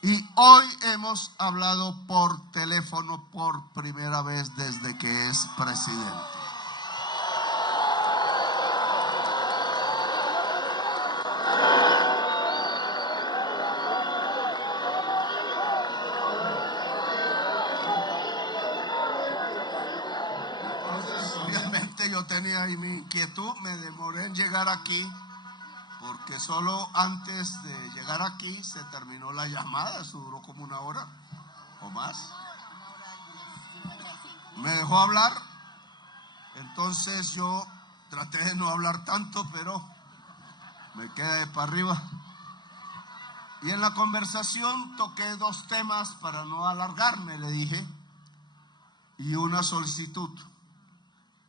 Y hoy hemos hablado por teléfono por primera vez desde que es presidente. Entonces, obviamente yo tenía ahí mi inquietud, me demoré en llegar aquí, porque solo antes de llegar aquí se terminó la llamada, eso duró como una hora o más. Me dejó hablar, entonces yo traté de no hablar tanto, pero me quedé para arriba. Y en la conversación toqué dos temas para no alargarme, le dije, y una solicitud.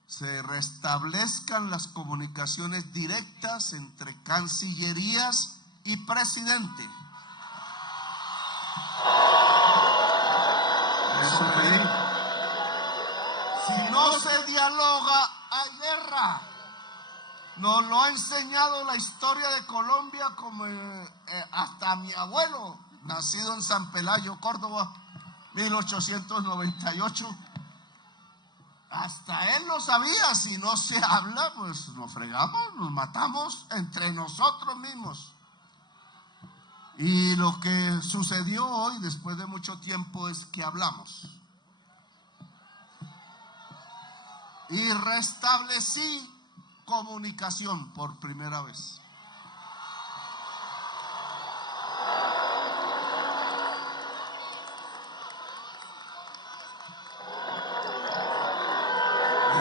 Se restablezcan las comunicaciones directas entre cancillerías y presidente. Eso pedí. Si no se dialoga, hay guerra. Nos lo ha enseñado la historia de Colombia, como hasta mi abuelo, nacido en San Pelayo, Córdoba, 1898. Hasta él lo sabía. Si no se habla, pues nos fregamos, nos matamos entre nosotros mismos. Y lo que sucedió hoy, después de mucho tiempo, es que hablamos. Y restablecí comunicación por primera vez.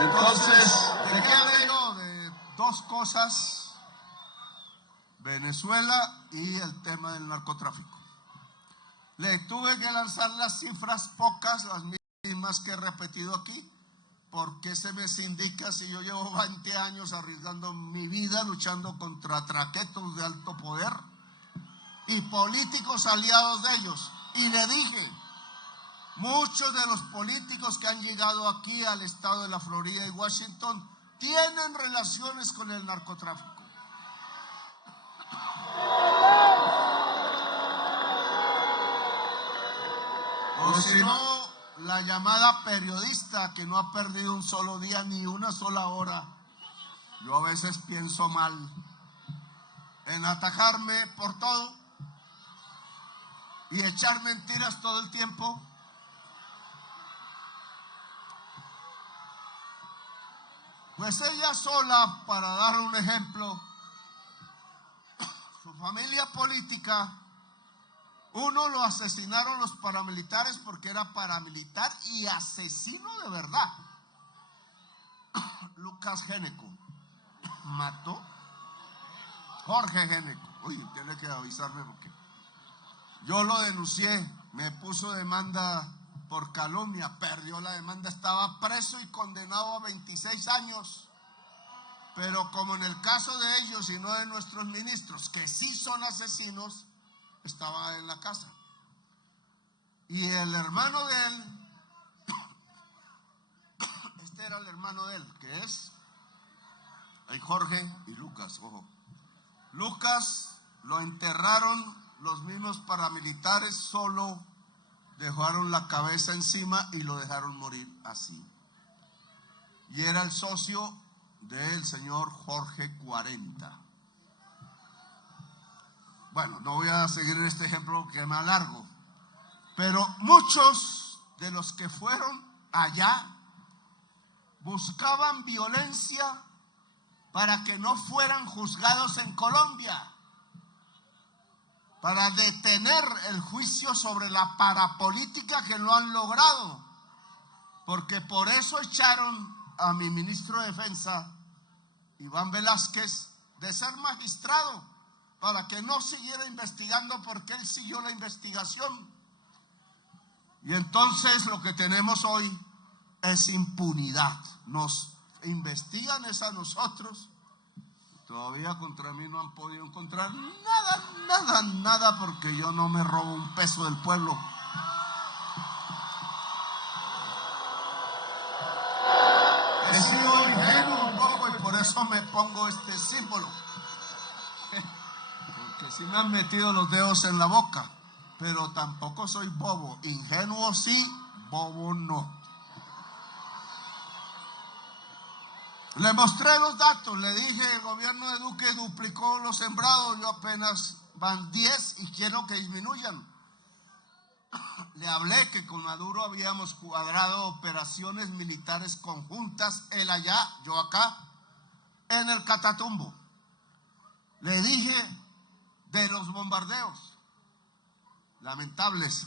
Entonces, ¿de qué hablé yo? De dos cosas: Venezuela y el tema del narcotráfico. Le tuve que lanzar las cifras, pocas, las mismas que he repetido aquí, porque se me indica si yo llevo 20 años arriesgando mi vida luchando contra traquetos de alto poder y políticos aliados de ellos. Y le dije, muchos de los políticos que han llegado aquí al estado de la Florida y Washington tienen relaciones con el narcotráfico. O si no, la llamada periodista que no ha perdido un solo día ni una sola hora. Yo a veces pienso mal en atacarme por todo y echar mentiras todo el tiempo. Pues ella sola, para dar un ejemplo, su familia política, uno lo asesinaron los paramilitares porque era paramilitar y asesino de verdad. Lucas Géneco mató Jorge Géneco. Uy, tiene que avisarme porque yo lo denuncié, me puso demanda por calumnia, perdió la demanda, estaba preso y condenado a 26 años. Pero como en el caso de ellos y no de nuestros ministros, que sí son asesinos, estaba en la casa. Y el hermano de él, este era el hermano de él, que es Jorge y Lucas, ojo. Lucas lo enterraron los mismos paramilitares, solo dejaron la cabeza encima y lo dejaron morir así. Y era el socio del señor Jorge 40. Bueno, no voy a seguir este ejemplo que me alargo, pero muchos de los que fueron allá buscaban violencia para que no fueran juzgados en Colombia, para detener el juicio sobre la parapolítica que no han logrado, porque por eso echaron a mi ministro de Defensa, Iván Velázquez, de ser magistrado, para que no siguiera investigando, porque él siguió la investigación. Y entonces lo que tenemos hoy es impunidad. Nos investigan es a nosotros. Todavía contra mí no han podido encontrar nada, porque yo no me robo un peso del pueblo. He sido ingenuo un poco y por eso me pongo este símbolo. Porque sí me han metido los dedos en la boca. pero tampoco soy bobo. Ingenuo sí, bobo no. Le mostré los datos, le dije, el gobierno de Duque duplicó los sembrados, yo apenas van 10 y quiero que disminuyan. Le hablé que con Maduro habíamos cuadrado operaciones militares conjuntas, él allá, yo acá, en el Catatumbo. Le dije de los bombardeos, lamentables,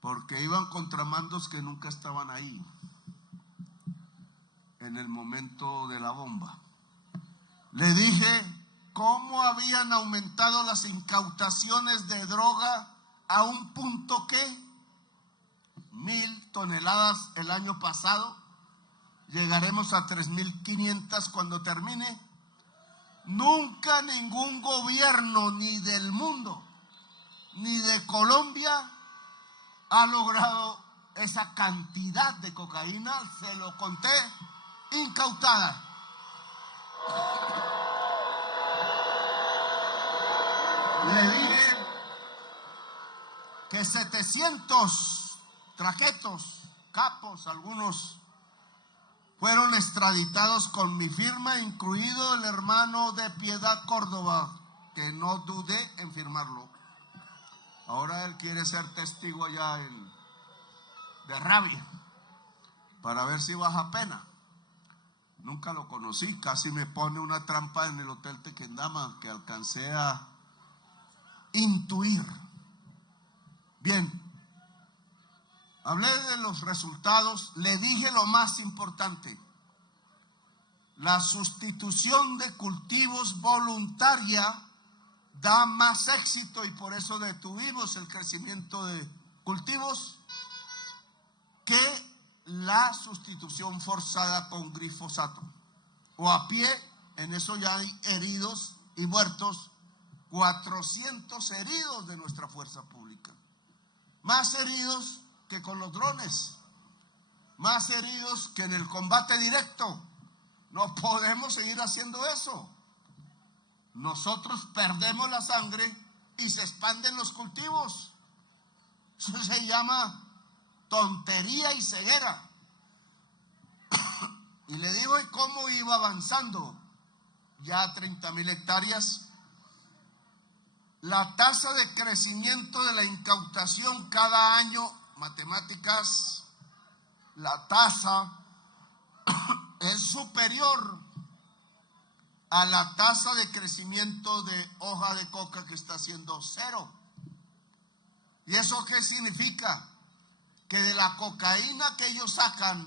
porque iban contramandos que nunca estaban ahí en el momento de la bomba. Le dije cómo habían aumentado las incautaciones de droga a un punto que 1,000 toneladas el año pasado, llegaremos a 3,500 cuando termine. Nunca ningún gobierno, ni del mundo, ni de Colombia, ha logrado esa cantidad de cocaína, se lo conté, incautada. Le dije que 700 traquetos, capos, algunos fueron extraditados con mi firma, incluido el hermano de Piedad Córdoba, que no dudé en firmarlo. Ahora él quiere ser testigo allá de Rabia, para ver si baja pena. Nunca lo conocí, casi me pone una trampa en el Hotel Tequendama que alcancé a intuir. Bien, hablé de los resultados, le dije lo más importante: la sustitución de cultivos voluntaria da más éxito y por eso detuvimos el crecimiento de cultivos que la sustitución forzada con glifosato o a pie. En eso ya hay heridos y muertos, 400 heridos de nuestra fuerza pública, más heridos que con los drones, más heridos que en el combate directo. No podemos seguir haciendo eso. Nosotros perdemos la sangre y se expanden los cultivos. Eso se llama tontería y ceguera. Y le digo, ¿y cómo iba avanzando? Ya 30,000 hectáreas. La tasa de crecimiento de la incautación cada año, matemáticas, la tasa es superior a la tasa de crecimiento de hoja de coca, que está siendo 0. ¿Y eso qué significa? Que de la cocaína que ellos sacan,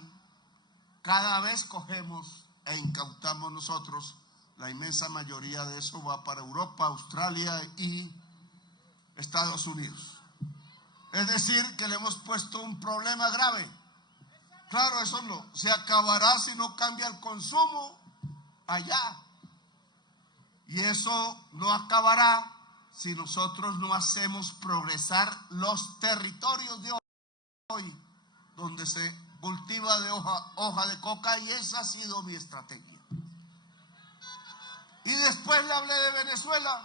cada vez cogemos e incautamos nosotros. La inmensa mayoría de eso va para Europa, Australia y Estados Unidos. Es decir, que le hemos puesto un problema grave. Claro, eso no se acabará si no cambia el consumo allá. Y eso no acabará si nosotros no hacemos progresar los territorios de hoy, donde se cultiva de hoja de coca, y esa ha sido mi estrategia. Y después le hablé de Venezuela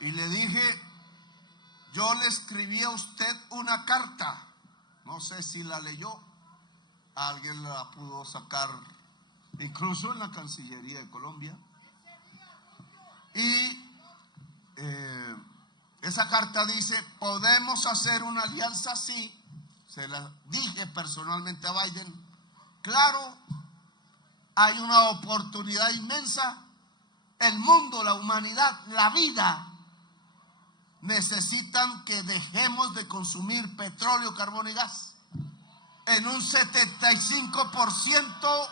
y le dije, yo le escribí a usted una carta, no sé si la leyó, alguien la pudo sacar incluso en la Cancillería de Colombia, y esa carta dice, podemos hacer una alianza, sí, se la dije personalmente a Biden, claro, hay una oportunidad inmensa, el mundo, la humanidad, la vida, necesitan que dejemos de consumir petróleo, carbón y gas. En un 75%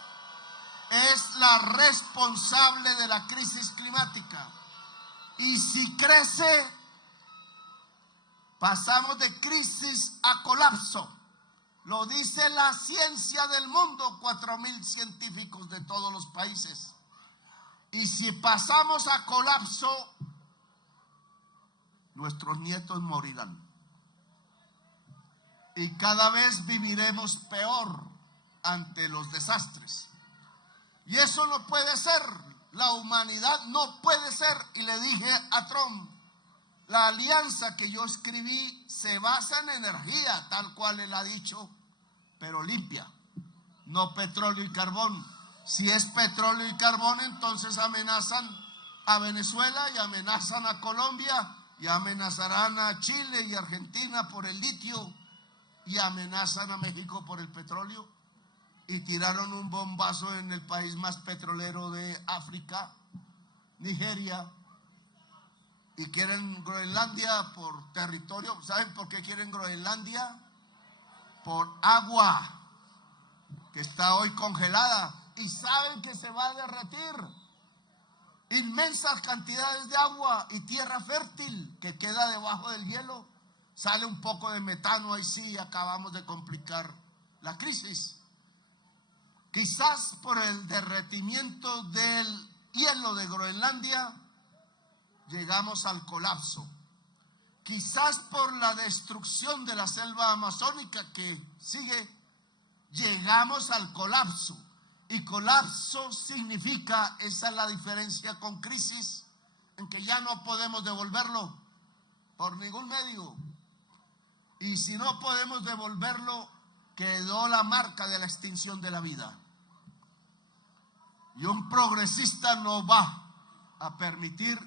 es la responsable de la crisis climática. Y si crece, pasamos de crisis a colapso. Lo dice la ciencia del mundo, 4,000 científicos de todos los países. Y si pasamos a colapso, nuestros nietos morirán. Y cada vez viviremos peor ante los desastres. Y eso no puede ser. la humanidad no puede ser. Y le dije a Trump, la alianza que yo escribí se basa en energía, tal cual él ha dicho, pero limpia, no petróleo y carbón. Si es petróleo y carbón, entonces amenazan a Venezuela y amenazan a Colombia y amenazarán a Chile y Argentina por el litio y amenazan a México por el petróleo. Y tiraron un bombazo en el país más petrolero de África, Nigeria, y quieren Groenlandia por territorio. ¿Saben por qué quieren Groenlandia? Por agua, que está hoy congelada, y saben que se va a derretir. Inmensas cantidades de agua y tierra fértil que queda debajo del hielo. Sale un poco de metano, ahí sí acabamos de complicar la crisis. Quizás por el derretimiento del hielo de Groenlandia llegamos al colapso. Quizás por la destrucción de la selva amazónica que sigue, llegamos al colapso. Y colapso significa, esa es la diferencia con crisis, en que ya no podemos devolverlo por ningún medio. Y si no podemos devolverlo, quedó la marca de la extinción de la vida. Y un progresista no va a permitir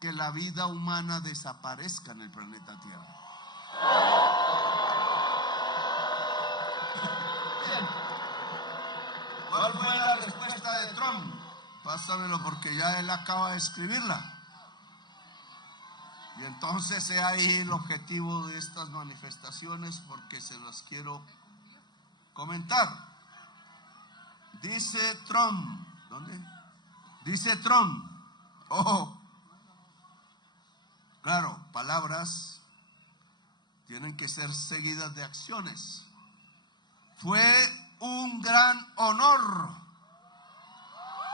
que la vida humana desaparezca en el planeta Tierra. Bien. ¿Cuál fue la respuesta de Trump? Pásamelo porque ya él acaba de escribirla. Y entonces he ahí el objetivo de estas manifestaciones, porque se las quiero comentar. Dice Trump, ¿dónde? Dice Trump, ojo, claro, palabras tienen que ser seguidas de acciones. Fue un gran honor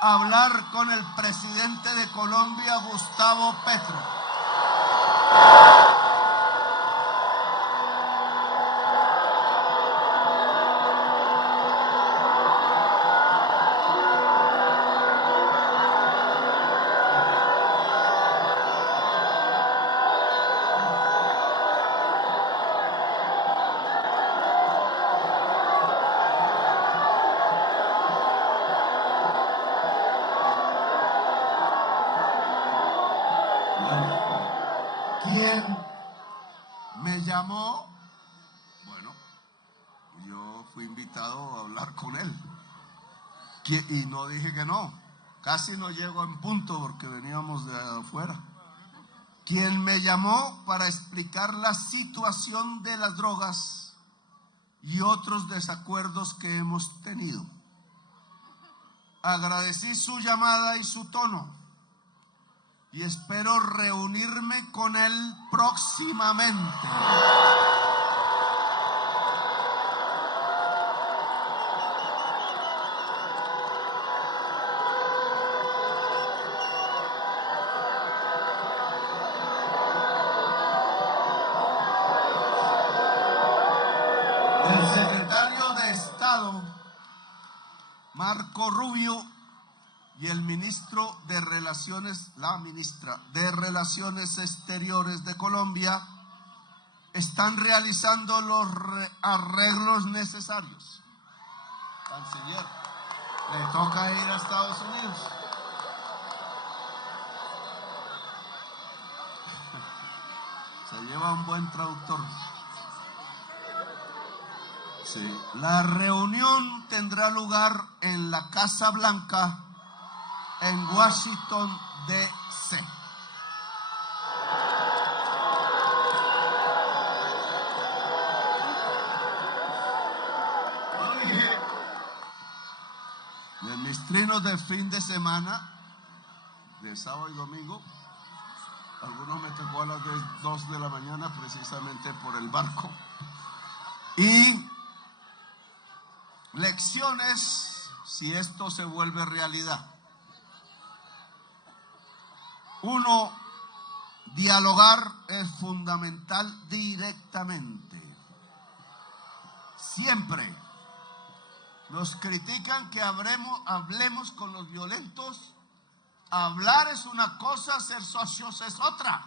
hablar con el presidente de Colombia, Gustavo Petro. ¿Quién me llamó? Bueno, yo fui invitado a hablar con él y no dije que no. Casi no llego en punto porque veníamos de afuera. ¿Quién me llamó para explicar la situación de las drogas y otros desacuerdos que hemos tenido? Agradecí su llamada y su tono, y espero reunirme con él próximamente. El secretario de Estado, Marco Rubio, y el ministro de Relaciones, la ministra de Relaciones Exteriores de Colombia, están realizando los arreglos necesarios. Canciller, le toca ir a Estados Unidos. Se lleva un buen traductor. Sí. La reunión tendrá lugar en la Casa Blanca, en Washington, D.C. En mis trinos de fin de semana, de sábado y domingo, algunos me tocó a las 2 de la mañana precisamente por el barco. Y lecciones si esto se vuelve realidad. Uno, dialogar es fundamental directamente. Siempre nos critican que hablemos con los violentos Hablar es una cosa, ser socios es otra.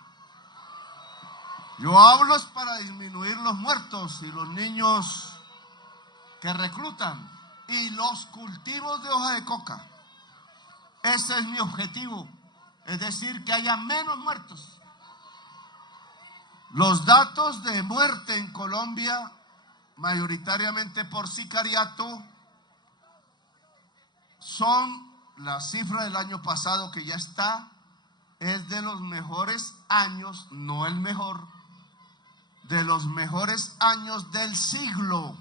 Yo hablo es para disminuir los muertos y los niños que reclutan y los cultivos de hoja de coca. Ese es mi objetivo, es decir, que haya menos muertos. Los datos de muerte en Colombia, mayoritariamente por sicariato, son la cifra del año pasado que ya está, es de los mejores años, no el mejor, de los mejores años del siglo.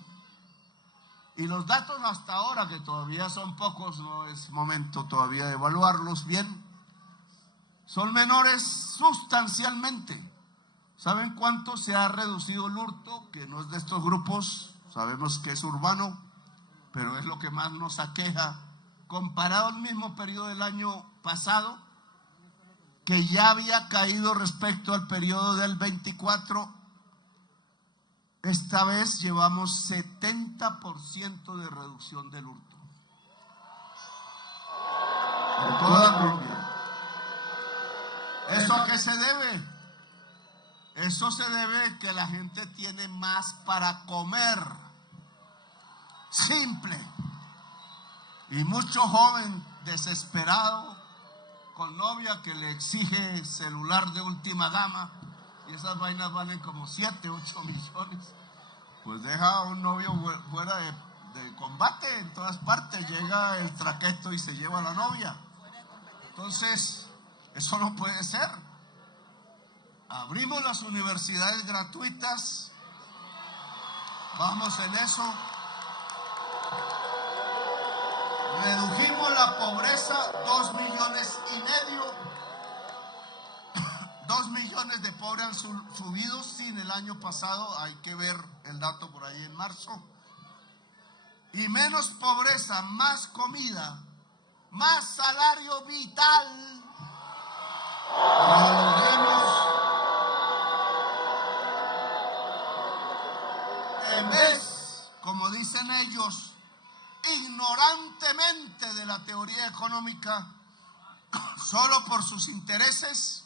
Y los datos hasta ahora, que todavía son pocos, no es momento todavía de evaluarlos bien, son menores sustancialmente. ¿Saben cuánto se ha reducido el hurto? Que no es de estos grupos, sabemos que es urbano, pero es lo que más nos aqueja. Comparado al mismo periodo del año pasado, que ya había caído respecto al periodo del 24, esta vez llevamos 70% de reducción del hurto. En toda Colombia. ¿Eso a qué se debe? Eso se debe que la gente tiene más para comer. Simple. Y mucho joven desesperado con novia que le exige celular de última gama y esas vainas valen como 7, 8 millones. Pues deja a un novio fuera de combate en todas partes, llega el traqueto y se lleva a la novia. Entonces, eso no puede ser. Abrimos las universidades gratuitas, vamos en eso. Redujimos la pobreza, 2,5 millones. 2 millones de pobres han subido sin el año pasado, hay que ver el dato por ahí en marzo. Y menos pobreza, más comida, más salario vital. En vez, como dicen ellos, ignorantemente de la teoría económica, solo por sus intereses,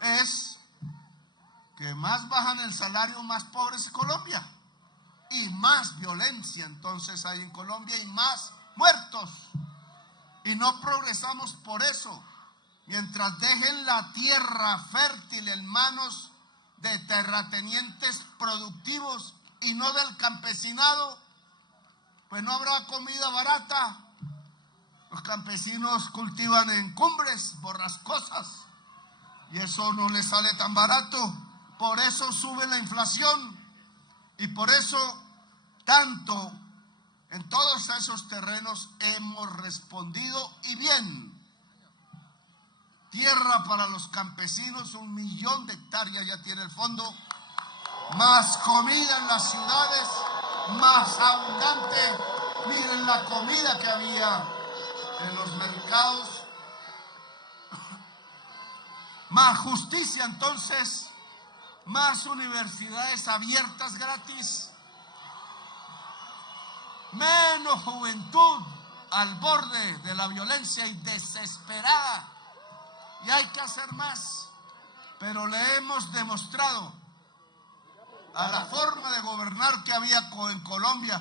es que más bajan el salario, más pobre es Colombia. Y más violencia entonces hay en Colombia y más muertos. Y no progresamos por eso. Mientras dejen la tierra fértil en manos de terratenientes productivos y no del campesinado, pues no habrá comida barata. Los campesinos cultivan en cumbres borrascosas y eso no les sale tan barato. Por eso sube la inflación y por eso tanto en todos esos terrenos hemos respondido y bien. Tierra para los campesinos, 1 millón de hectáreas ya tiene el fondo, más comida en las ciudades, más abundante. Miren la comida que había en los mercados. Más justicia entonces, más universidades abiertas gratis, menos juventud al borde de la violencia y desesperada. Y hay que hacer más, pero le hemos demostrado a la forma de gobernar que había en Colombia,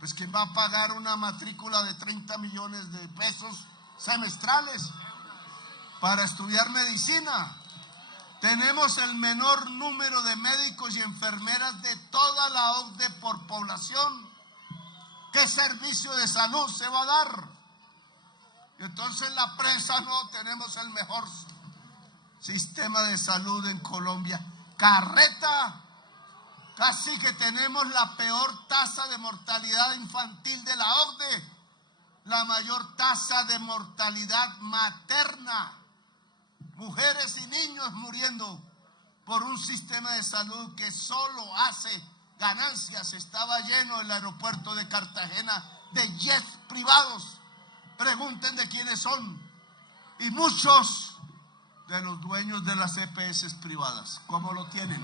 pues ¿quién va a pagar una matrícula de 30 millones de pesos semestrales para estudiar medicina? Tenemos el menor número de médicos y enfermeras de toda la OCDE por población. ¿Qué servicio de salud se va a dar? Y entonces la prensa no, tenemos el mejor sistema de salud en Colombia. Carreta, casi que tenemos la peor tasa de mortalidad infantil de la OCDE, la mayor tasa de mortalidad materna, mujeres y niños muriendo por un sistema de salud que solo hace ganancias. Estaba lleno el aeropuerto de Cartagena de jets privados. Pregunten de quiénes son. Y muchos de los dueños de las EPS privadas, ¿cómo lo tienen?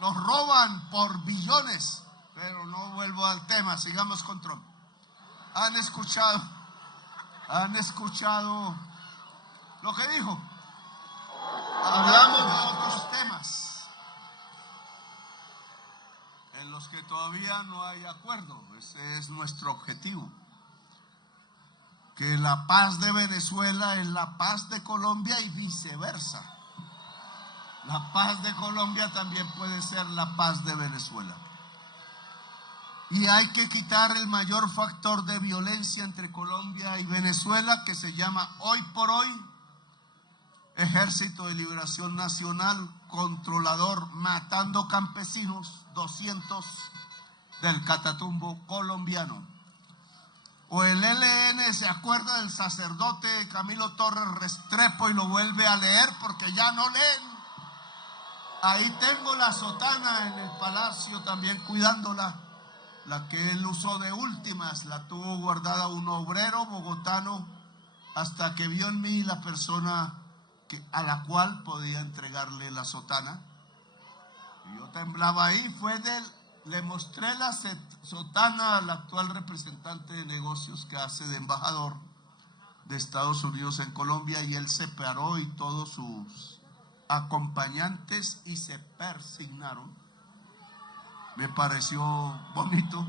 Nos roban por billones. Pero no vuelvo al tema, sigamos con Trump. Han escuchado ¿Han escuchado lo que dijo? Hablamos de otros temas en los que todavía no hay acuerdo. Ese es nuestro objetivo. Que la paz de Venezuela es la paz de Colombia y viceversa. La paz de Colombia también puede ser la paz de Venezuela. Y hay que quitar el mayor factor de violencia entre Colombia y Venezuela, que se llama hoy por hoy Ejército de Liberación Nacional controlador, matando campesinos, 200 del Catatumbo colombiano. O el ELN se acuerda del sacerdote Camilo Torres Restrepo y lo vuelve a leer porque ya no leen. Ahí tengo la sotana en el palacio también cuidándola, la que él usó de últimas, la tuvo guardada un obrero bogotano hasta que vio en mí la persona a la cual podía entregarle la sotana. Y yo temblaba ahí, le mostré la sotana al actual representante de negocios que hace de embajador de Estados Unidos en Colombia, y él se paró y todos sus acompañantes y se persignaron. Me pareció bonito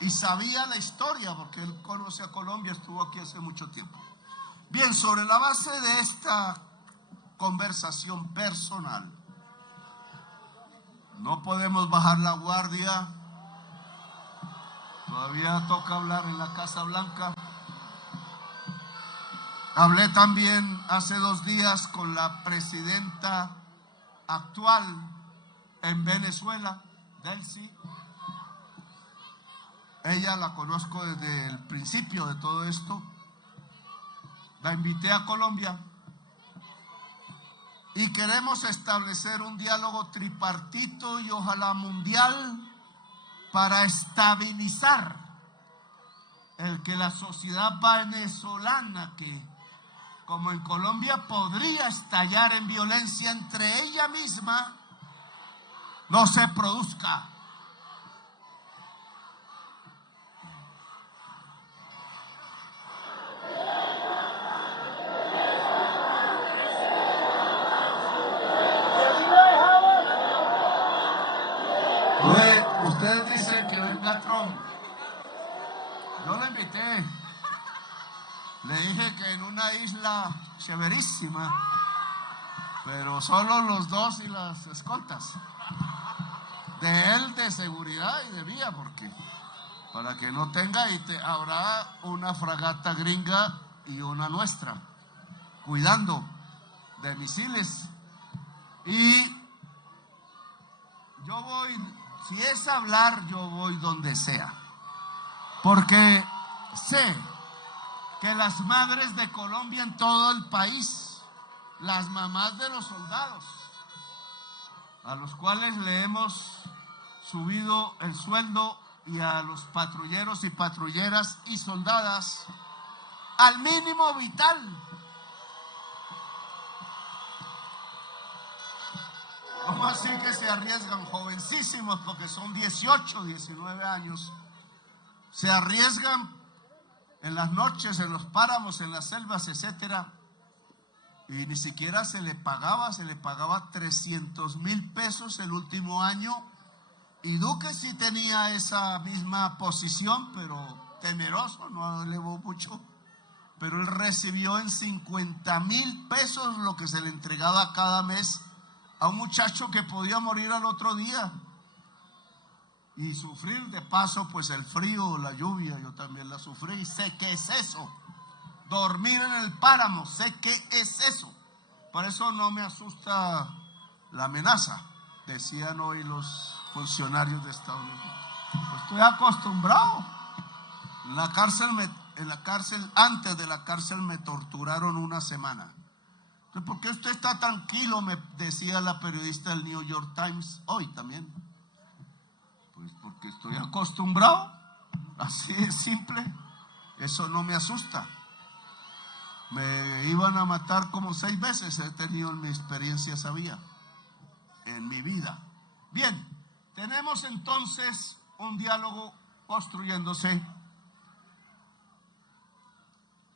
y sabía la historia porque él conoce a Colombia, estuvo aquí hace mucho tiempo. Bien, sobre la base de esta conversación personal, no podemos bajar la guardia. Todavía toca hablar en la Casa Blanca. Hablé también hace 2 días con la presidenta actual en Venezuela, Delcy. Ella la conozco desde el principio de todo esto. La invité a Colombia. Y queremos establecer un diálogo tripartito y ojalá mundial para estabilizar el que la sociedad venezolana, que como en Colombia podría estallar en violencia entre ella misma, no se produzca. Ustedes dicen que venga Trump. Yo lo invité. Le dije que en una isla chéverísima, pero solo los 2 y las escoltas. De él, de seguridad y de vía, porque para que no tenga, habrá una fragata gringa y una nuestra, cuidando de misiles. Y yo voy. Si es hablar, yo voy donde sea, porque sé que las madres de Colombia en todo el país, las mamás de los soldados, a los cuales le hemos subido el sueldo, y a los patrulleros y patrulleras y soldadas al mínimo vital. ¿Cómo así que se arriesgan? Jovencísimos, porque son 18, 19 años. Se arriesgan en las noches, en los páramos, en las selvas, etcétera. Y ni siquiera se le pagaba 300,000 pesos el último año. Y Duque sí tenía esa misma posición, pero temeroso, no elevó mucho. Pero él recibió en 50,000 pesos lo que se le entregaba cada mes a un muchacho que podía morir al otro día y sufrir de paso pues el frío, la lluvia. Yo también la sufrí y sé qué es eso, dormir en el páramo, sé qué es eso. Por eso no me asusta la amenaza, decían hoy los funcionarios de Estados Unidos. Pues estoy acostumbrado. En la cárcel, antes de la cárcel me torturaron 1 semana. ¿Por qué usted está tranquilo?, me decía la periodista del New York Times hoy también. Pues porque estoy acostumbrado, así es simple, eso no me asusta. Me iban a matar como 6 veces, he tenido en mi experiencia, sabía, en mi vida. Bien, tenemos entonces un diálogo construyéndose.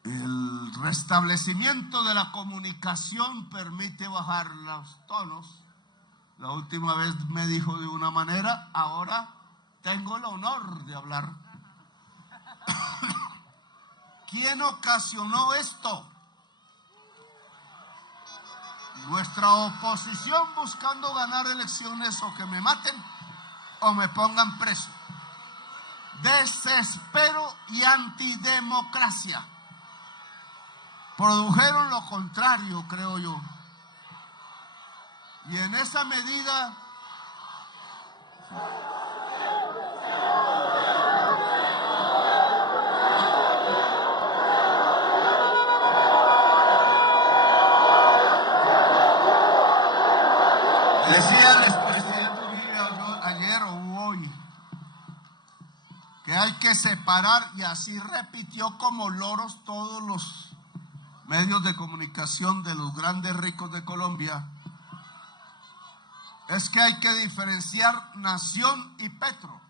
El restablecimiento de la comunicación permite bajar los tonos. La última vez me dijo de una manera, ahora tengo el honor de hablar. ¿Quién ocasionó esto? Nuestra oposición buscando ganar elecciones o que me maten o me pongan preso. Desespero y antidemocracia. Produjeron lo contrario, creo yo. Y en esa medida decía el expresidente ayer o hoy que hay que separar, y así repitió como loros todos los medios de comunicación de los grandes ricos de Colombia, es que hay que diferenciar nación y petro.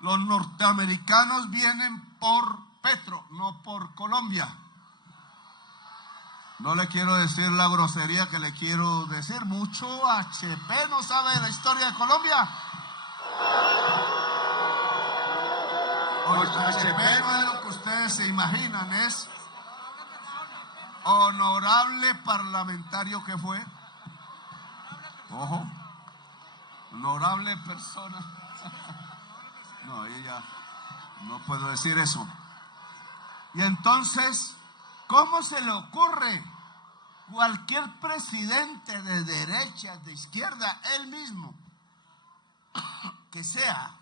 Los norteamericanos vienen por petro, no por Colombia. No le quiero decir la grosería que le quiero decir. Mucho HP no sabe de la historia de Colombia. HP no es lo que ustedes se imaginan, es honorable parlamentario que fue. Ojo, honorable persona. No, ella no puedo decir eso. Y entonces, ¿cómo se le ocurre? Cualquier presidente de derecha, de izquierda, él mismo, que sea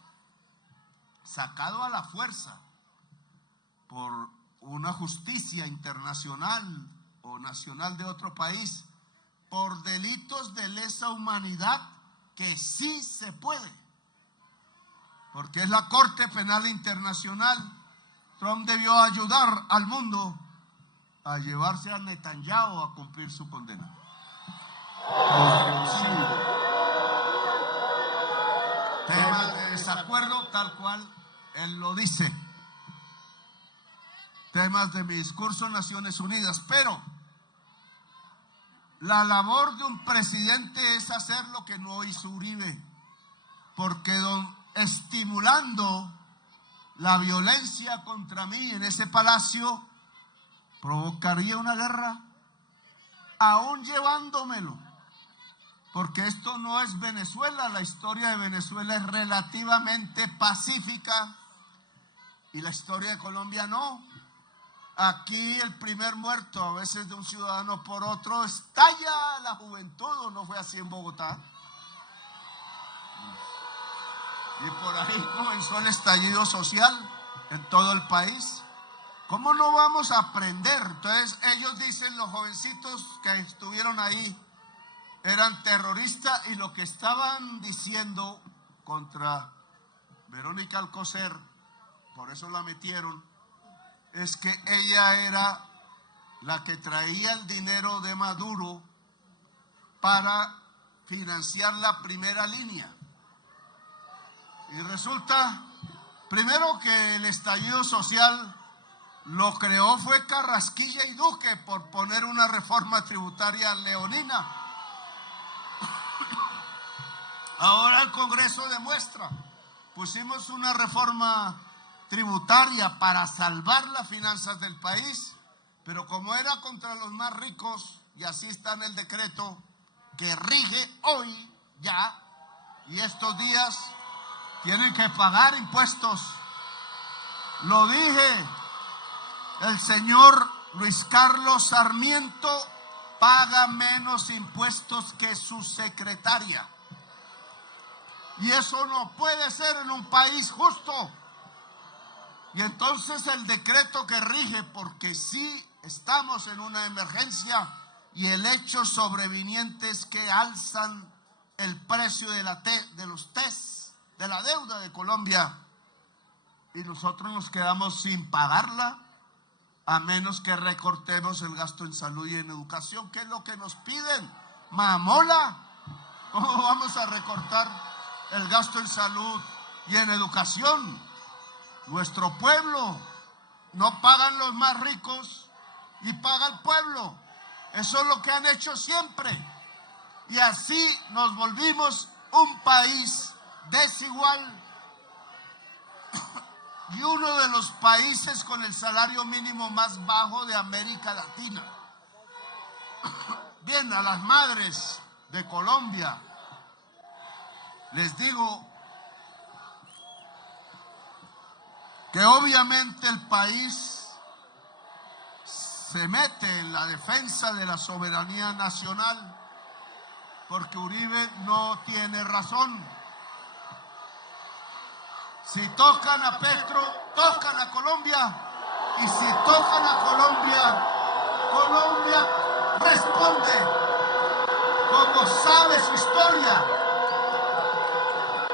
sacado a la fuerza por una justicia internacional o nacional de otro país por delitos de lesa humanidad, que sí se puede, porque es la Corte Penal Internacional. Trump debió ayudar al mundo a llevarse a Netanyahu a cumplir su condena. Tema de desacuerdo, tal cual él lo dice. Temas de mi discurso en Naciones Unidas, pero la labor de un presidente es hacer lo que no hizo Uribe, porque estimulando la violencia contra mí en ese palacio provocaría una guerra, aún llevándomelo, porque esto no es Venezuela. La historia de Venezuela es relativamente pacífica y la historia de Colombia no. Aquí el primer muerto, a veces de un ciudadano por otro, estalla la juventud, ¿o no fue así en Bogotá? Y por ahí comenzó el estallido social en todo el país. ¿Cómo no vamos a aprender? Entonces ellos dicen, los jovencitos que estuvieron ahí eran terroristas, y lo que estaban diciendo contra Verónica Alcocer, por eso la metieron, es que ella era la que traía el dinero de Maduro para financiar la primera línea. Y resulta, primero, que el estallido social lo creó fue Carrasquilla y Duque por poner una reforma tributaria leonina. Ahora el Congreso demuestra, pusimos una reforma tributaria para salvar las finanzas del país, pero como era contra los más ricos, y así está en el decreto que rige hoy ya, y estos días tienen que pagar impuestos. Lo dije, el señor Luis Carlos Sarmiento paga menos impuestos que su secretaria, y eso no puede ser en un país justo. Y entonces el decreto que rige, porque sí estamos en una emergencia, y el hecho sobreviniente es que alzan el precio de los TES, de la deuda de Colombia, y nosotros nos quedamos sin pagarla, a menos que recortemos el gasto en salud y en educación, que es lo que nos piden. Mamola, ¿cómo vamos a recortar el gasto en salud y en educación? Nuestro pueblo no pagan los más ricos y paga el pueblo. Eso es lo que han hecho siempre. Y así nos volvimos un país desigual y uno de los países con el salario mínimo más bajo de América Latina. Bien, a las madres de Colombia les digo que obviamente el país se mete en la defensa de la soberanía nacional porque Uribe no tiene razón. Si tocan a Petro, tocan a Colombia, y si tocan a Colombia, Colombia responde como sabe su historia.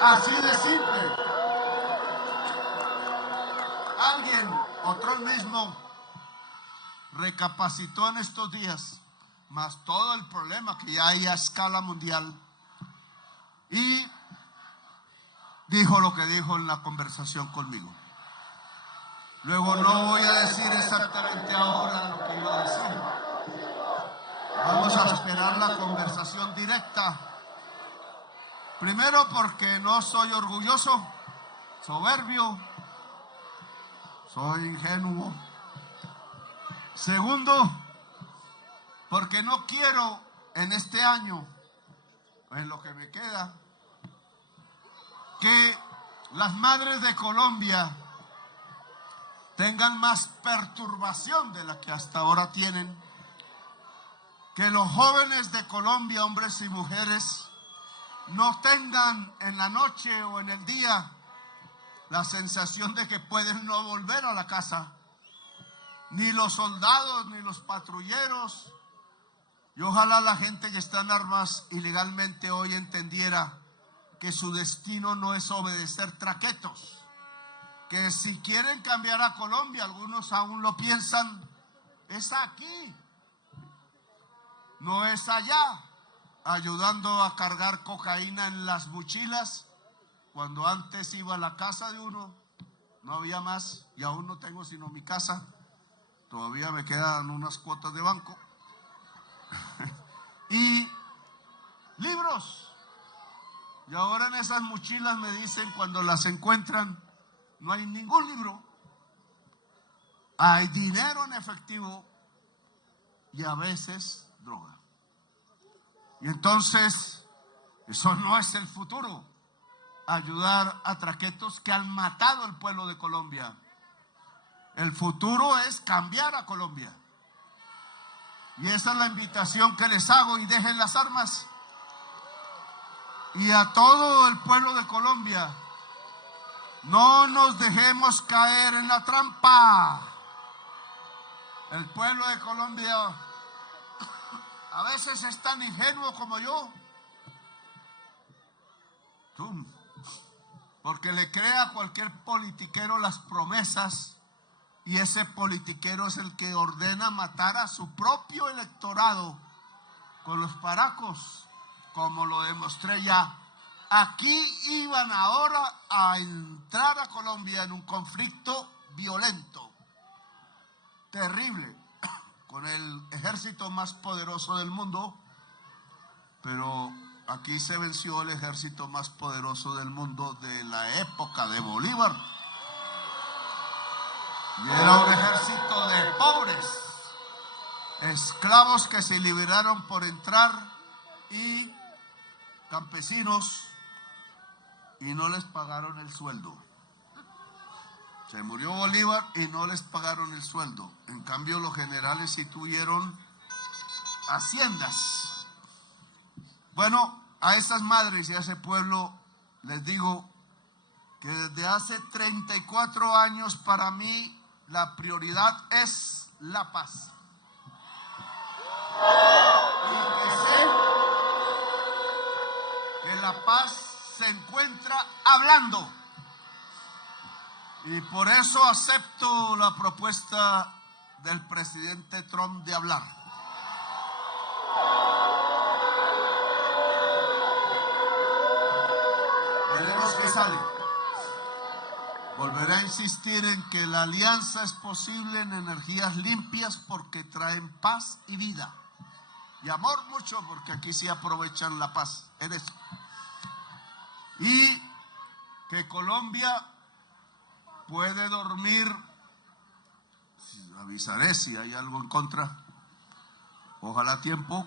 Así de simple. Alguien, otro mismo, recapacitó en estos días, más todo el problema que ya hay a escala mundial, y dijo lo que dijo en la conversación conmigo. Luego no voy a decir exactamente ahora lo que iba a decir. Vamos a esperar la conversación directa. Primero porque no soy orgulloso, soberbio, soy ingenuo. Segundo, porque no quiero en este año, en lo que me queda, que las madres de Colombia tengan más perturbación de la que hasta ahora tienen, que los jóvenes de Colombia, hombres y mujeres, no tengan en la noche o en el día la sensación de que pueden no volver a la casa, ni los soldados, ni los patrulleros, y ojalá la gente que está en armas ilegalmente hoy entendiera que su destino no es obedecer traquetos, que si quieren cambiar a Colombia, algunos aún lo piensan, es aquí, no es allá, ayudando a cargar cocaína en las mochilas, cuando antes iba a la casa de uno, no había más, y aún no tengo sino mi casa, todavía me quedan unas cuotas de banco, y libros. Y ahora en esas mochilas me dicen, cuando las encuentran, no hay ningún libro. Hay dinero en efectivo y a veces droga. Y entonces, eso no es el futuro. Ayudar a traquetos que han matado al pueblo de Colombia. El futuro es cambiar a Colombia. Y esa es la invitación que les hago, y dejen las armas. Y a todo el pueblo de Colombia, no nos dejemos caer en la trampa. El pueblo de Colombia a veces es tan ingenuo como yo, porque le crea a cualquier politiquero las promesas, y ese politiquero es el que ordena matar a su propio electorado con los paracos, como lo demostré ya. Aquí iban ahora a entrar a Colombia en un conflicto violento, terrible, con el ejército más poderoso del mundo, pero aquí se venció el ejército más poderoso del mundo de la época de Bolívar. Y era un ejército de pobres, esclavos que se liberaron por entrar, y campesinos, y no les pagaron el sueldo. Se murió Bolívar y no les pagaron el sueldo. En cambio, los generales sí tuvieron haciendas. Bueno, a esas madres y a ese pueblo les digo que desde hace 34 años para mí la prioridad es la paz. Y que sé que la paz se encuentra hablando. Y por eso acepto la propuesta del presidente Trump de hablar. Veremos qué sale. Volveré a insistir en que la alianza es posible en energías limpias porque traen paz y vida. Y amor mucho, porque aquí sí aprovechan la paz en eso. Y que Colombia puede dormir, avisaré si hay algo en contra, ojalá a tiempo,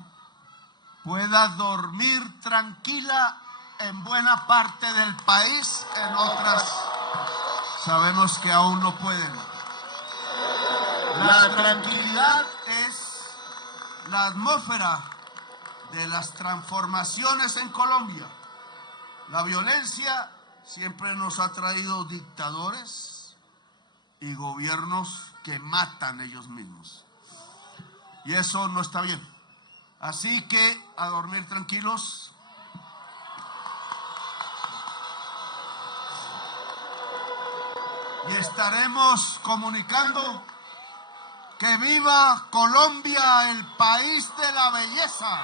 pueda dormir tranquila en buena parte del país, en otras sabemos que aún no pueden. La tranquilidad es la atmósfera de las transformaciones en Colombia. La violencia siempre nos ha traído dictadores y gobiernos que matan ellos mismos. Y eso no está bien. Así que a dormir tranquilos. Y estaremos comunicando que viva Colombia, el país de la belleza.